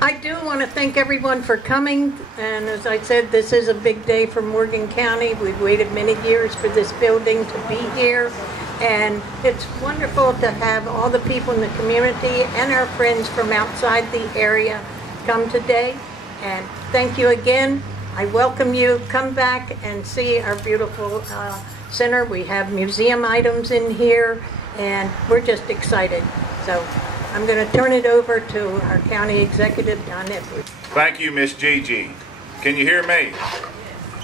I do want to thank everyone for coming, and as I said, this is a big day for Morgan County. We've waited many years for this building to be here, and it's wonderful to have all the people in the community and our friends from outside the area come today. And thank you again. I welcome you. Come back and see our beautiful center. We have museum items in here, and we're just excited. So I'm going to turn it over to our County Executive, Don Edwards. Thank you, Miss Gigi. Can you hear me?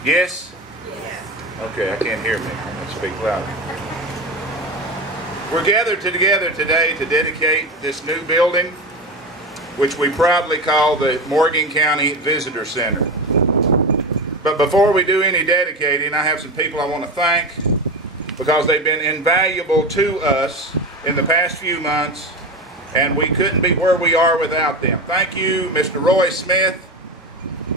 Yes? Yes. Okay, I can't hear me. I'm going to speak louder. We're gathered together today to dedicate this new building, which we proudly call the Morgan County Visitor Center. But before we do any dedicating, I have some people I want to thank because they've been invaluable to us in the past few months, and we couldn't be where we are without them. Thank you, Mr. Roy Smith,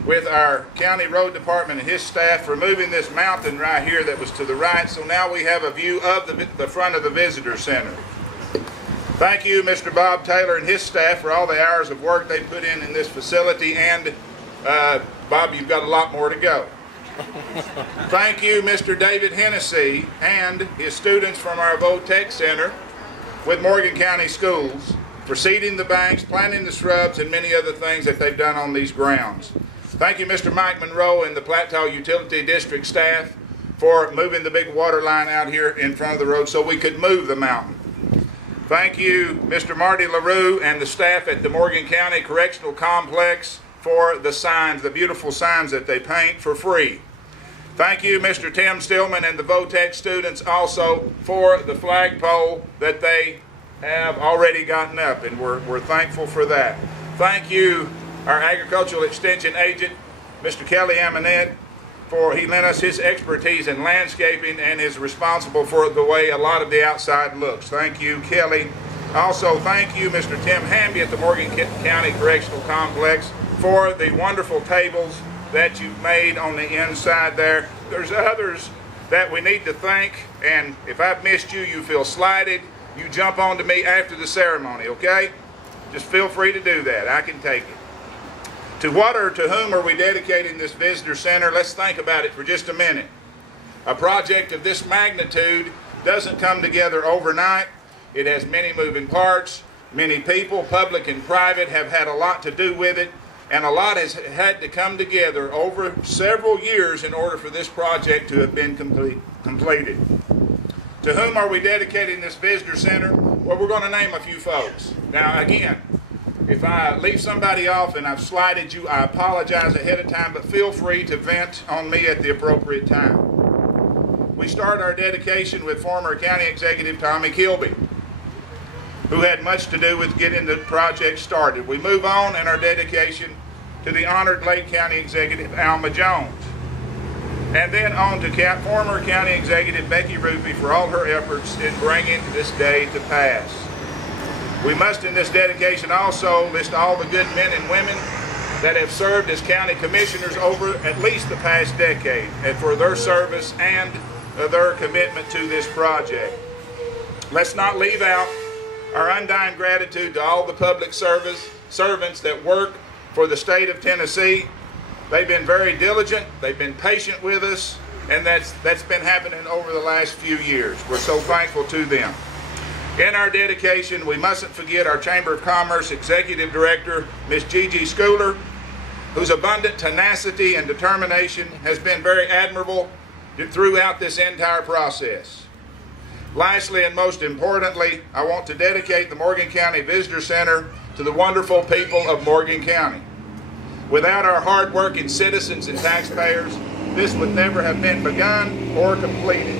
with our County Road Department and his staff for moving this mountain right here that was to the right, so now we have a view of the front of the Visitor Center. Thank you, Mr. Bob Taylor and his staff, for all the hours of work they put in this facility, and Bob, you've got a lot more to go. Thank you, Mr. David Hennessy and his students from our Votech Center with Morgan County Schools for seeding the banks, planting the shrubs, and many other things that they've done on these grounds. Thank you, Mr. Mike Monroe and the Plateau Utility District staff for moving the big water line out here in front of the road so we could move the mountain. Thank you, Mr. Marty LaRue and the staff at the Morgan County Correctional Complex for the signs, the beautiful signs that they paint for free. Thank you, Mr. Tim Stillman and the Votech students also for the flagpole that they have already gotten up, and we're thankful for that. Thank you, our agricultural extension agent, Mr. Kelly Amonette, for he lent us his expertise in landscaping and is responsible for the way a lot of the outside looks. Thank you, Kelly. Also, thank you, Mr. Tim Hamby at the Morgan County Correctional Complex for the wonderful tables that you've made on the inside there. There's others that we need to thank, and if I've missed you, you feel slighted, you jump on to me after the ceremony, okay? Just feel free to do that. I can take it. To what or to whom are we dedicating this visitor center? Let's think about it for just a minute. A project of this magnitude doesn't come together overnight. It has many moving parts. Many people, public and private, have had a lot to do with it, and a lot has had to come together over several years in order for this project to have been completed. To whom are we dedicating this visitor center? Well, we're going to name a few folks. Now, again, if I leave somebody off and I've slighted you, I apologize ahead of time, but feel free to vent on me at the appropriate time. We start our dedication with former County Executive Tommy Kilby, who had much to do with getting the project started. We move on in our dedication to the honored late County Executive Alma Jones, and then on to former County Executive Becky Ruffey for all her efforts in bringing this day to pass. We must in this dedication also list all the good men and women that have served as county commissioners over at least the past decade, and for their service and their commitment to this project. Let's not leave out our undying gratitude to all the public servants that work for the state of Tennessee. They've been very diligent, they've been patient with us, and that's been happening over the last few years. We're so thankful to them. In our dedication, we mustn't forget our Chamber of Commerce Executive Director, Ms. Gigi Schooler, whose abundant tenacity and determination has been very admirable throughout this entire process. Lastly, and most importantly, I want to dedicate the Morgan County Visitor Center to the wonderful people of Morgan County. Without our hard-working citizens and taxpayers, this would never have been begun or completed.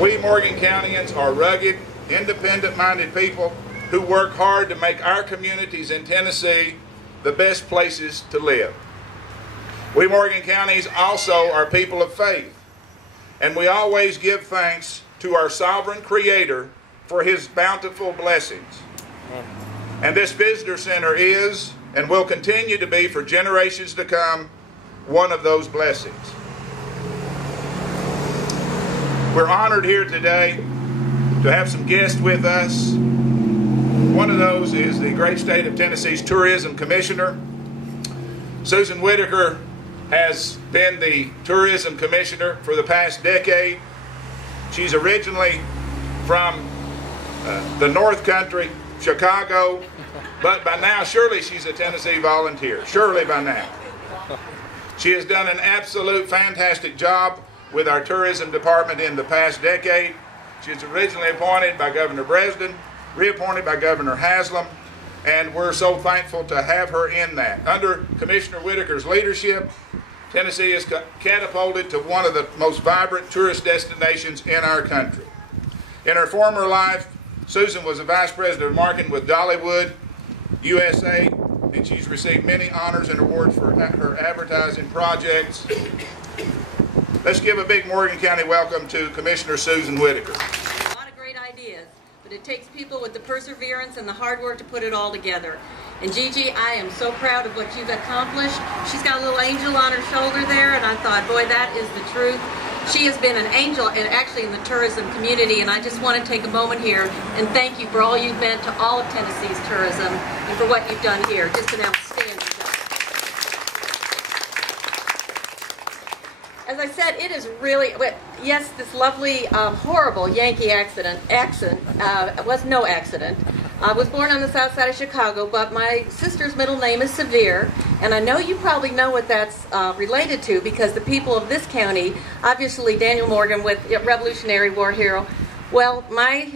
We Morgan Countyans are rugged, independent-minded people who work hard to make our communities in Tennessee the best places to live. We Morgan Counties also are people of faith, and we always give thanks to our sovereign Creator for His bountiful blessings. And this visitor center is, and will continue to be for generations to come, one of those blessings. We're honored here today to have some guests with us One of those is the great state of Tennessee's Tourism Commissioner. Susan Whitaker has been the Tourism Commissioner for the past decade. She's originally from the North Country, Chicago, but by now surely she's a Tennessee volunteer, surely by now. She has done an absolute fantastic job with our tourism department in the past decade. She was originally appointed by Governor Bresden, reappointed by Governor Haslam, and we're so thankful to have her in that. Under Commissioner Whitaker's leadership, Tennessee is catapulted to one of the most vibrant tourist destinations in our country. In her former life, Susan was a Vice President of Marketing with Dollywood, USA, and she's received many honors and awards for her advertising projects. Let's give a big Morgan County welcome to Commissioner Susan Whitaker. A lot of great ideas, but it takes people with the perseverance and the hard work to put it all together. And Gigi, I am so proud of what you've accomplished. She's got a little angel on her shoulder there, and I thought, boy, that is the truth. She has been an angel, and actually in the tourism community, and I just want to take a moment here and thank you for all you've meant to all of Tennessee's tourism and for what you've done here. Just an outstanding job. As I said, it is really, yes, this lovely, horrible Yankee accent was no accident. I was born on the south side of Chicago, but my sister's middle name is Sevier, and I know you probably know what that's related to because the people of this county, obviously Daniel Morgan with Revolutionary War hero, well, my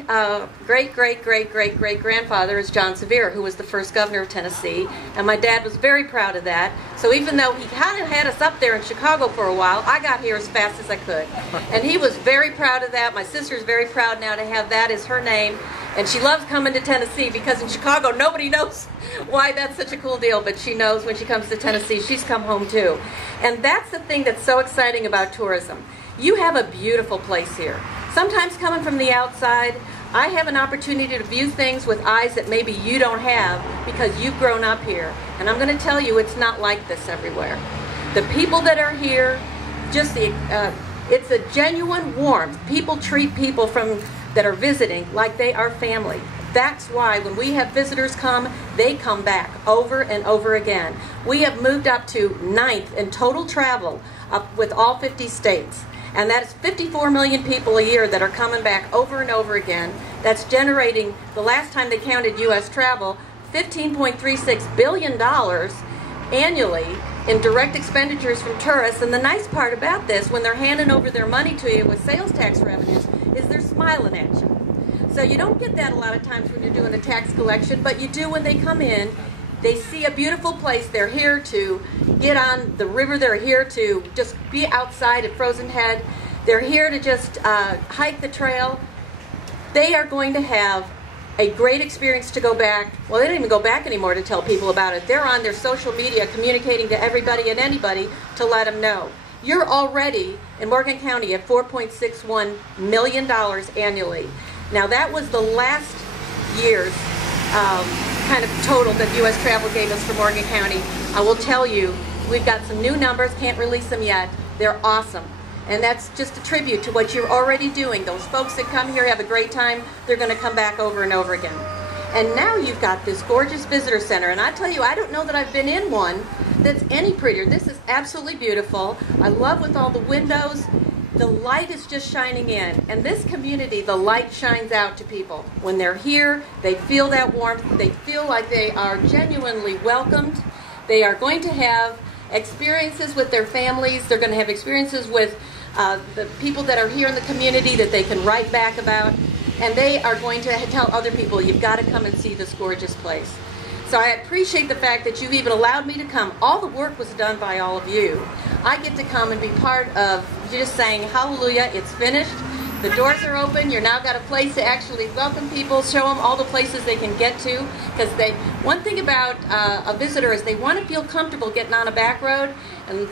great-great-great-great-great-grandfather is John Sevier, who was the first governor of Tennessee, and my dad was very proud of that. So even though he kind of had us up there in Chicago for a while, I got here as fast as I could. And he was very proud of that. My sister's very proud now to have that as her name. And she loves coming to Tennessee because in Chicago nobody knows why that's such a cool deal, but she knows when she comes to Tennessee she's come home too. And that's the thing that's so exciting about tourism. You have a beautiful place here. Sometimes coming from the outside, I have an opportunity to view things with eyes that maybe you don't have because you've grown up here. And I'm going to tell you it's not like this everywhere. The people that are here, just it's a genuine warmth. People treat people that are visiting like they are family. That's why when we have visitors come, they come back over and over again. We have moved up to 9th in total travel up with all 50 states. And that's 54 million people a year that are coming back over and over again. That's generating, the last time they counted U.S. travel, $15.36 billion annually in direct expenditures from tourists. And the nice part about this, when they're handing over their money to you with sales tax revenues, is they're smiling at you. So you don't get that a lot of times when you're doing a tax collection, but you do when they come in. They see a beautiful place. They're here to get on the river. They're here to just be outside at Frozen Head. They're here to just hike the trail. They are going to have a great experience to go back. Well, they don't even go back anymore to tell people about it. They're on their social media communicating to everybody and anybody to let them know. You're already in Morgan County at $4.61 million annually. Now, that was the last year's kind of total that U.S. Travel gave us for Morgan County. I will tell you, we've got some new numbers, can't release them yet. They're awesome. And that's just a tribute to what you're already doing. Those folks that come here have a great time. They're going to come back over and over again. And now you've got this gorgeous visitor center. And I tell you, I don't know that I've been in one that's any prettier. This is absolutely beautiful. I love with all the windows. The light is just shining in. And this community, the light shines out to people. When they're here, they feel that warmth. They feel like they are genuinely welcomed. They are going to have experiences with their families. They're going to have experiences with the people that are here in the community that they can write back about. And they are going to tell other people, you've got to come and see this gorgeous place. So I appreciate the fact that you've even allowed me to come. All the work was done by all of you. I get to come and be part of just saying, hallelujah, it's finished. The doors are open. You're now got a place to actually welcome people, show them all the places they can get to. Because one thing about a visitor is they want to feel comfortable getting on a back road. And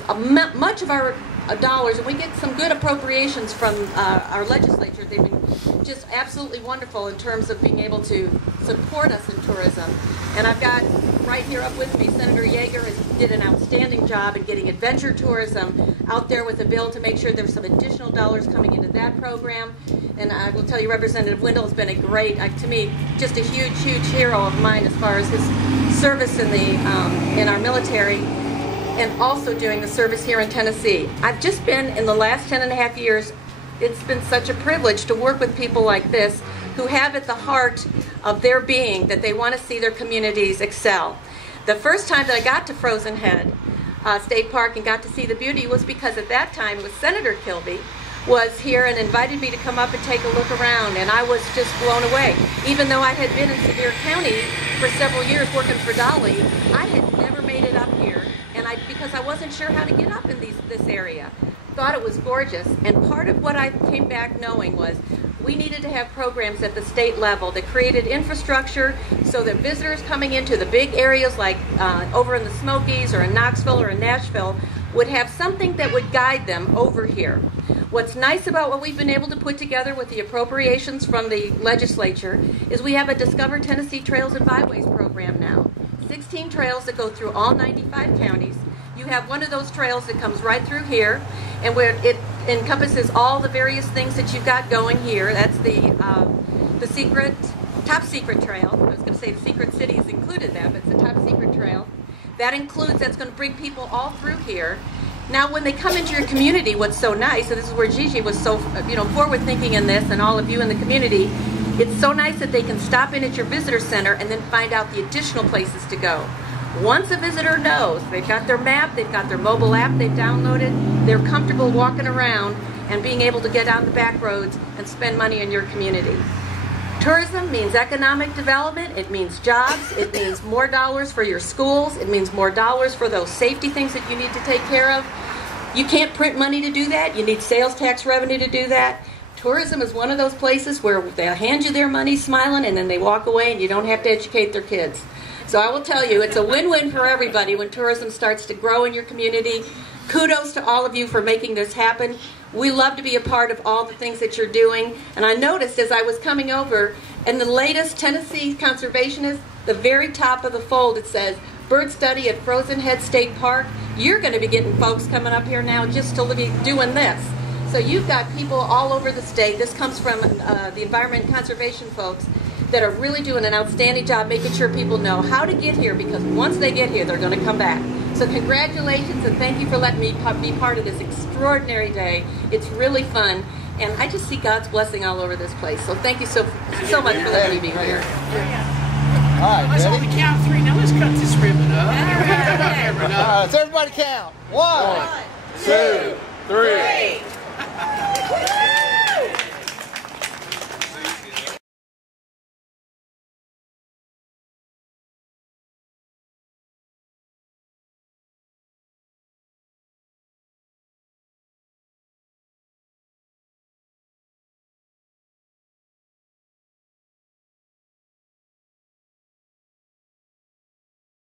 much of our dollars, and we get some good appropriations from our legislature. They've been just absolutely wonderful in terms of being able to support us in tourism. And I've got right here up with me, Senator Yeager did an outstanding job in getting adventure tourism out there with a bill to make sure there's some additional dollars coming into that program. And I will tell you, Representative Wendell has been a great, to me, just a huge, huge hero of mine as far as his service in in our military, and also doing the service here in Tennessee. I've just been, in the last 10.5 years, it's been such a privilege to work with people like this who have at the heart of their being that they want to see their communities excel. The first time that I got to Frozen Head State Park and got to see the beauty was because at that time it was Senator Kilby was here and invited me to come up and take a look around, and I was just blown away. Even though I had been in Sevier County for several years working for Dolly, I had never made it up here, and because I wasn't sure how to get up in this area. Thought it was gorgeous, and part of what I came back knowing was we needed to have programs at the state level that created infrastructure so that visitors coming into the big areas like over in the Smokies or in Knoxville or in Nashville would have something that would guide them over here. What's nice about what we've been able to put together with the appropriations from the legislature is we have a Discover Tennessee Trails and Byways program now. 16 trails that go through all 95 counties. You have one of those trails that comes right through here, and where it encompasses all the various things that you've got going here. That's the top secret trail. I was going to say the secret city is included that, but it's the top secret trail. That's going to bring people all through here. Now, when they come into your community, what's so nice, and this is where Gigi was so forward thinking in this, and all of you in the community, it's so nice that they can stop in at your visitor center and then find out the additional places to go. Once a visitor knows, they've got their map, they've got their mobile app they've downloaded, they're comfortable walking around and being able to get on the back roads and spend money in your community. Tourism means economic development, it means jobs, it means more dollars for your schools, it means more dollars for those safety things that you need to take care of. You can't print money to do that, you need sales tax revenue to do that. Tourism is one of those places where they'll hand you their money smiling and then they walk away and you don't have to educate their kids. So I will tell you, it's a win-win for everybody when tourism starts to grow in your community. Kudos to all of you for making this happen. We love to be a part of all the things that you're doing. And I noticed as I was coming over, in the latest Tennessee Conservationist, the very top of the fold, it says, Bird Study at Frozen Head State Park. You're going to be getting folks coming up here now just to be doing this. So you've got people all over the state. This comes from the Environment and Conservation folks that are really doing an outstanding job making sure people know how to get here, because once they get here, they're going to come back. So congratulations, and thank you for letting me be part of this extraordinary day. It's really fun, and I just see God's blessing all over this place. So thank you so much for letting me be here. All right, let's only count 3. Now let's cut this ribbon up. Let's everybody count. 1, 2, 3.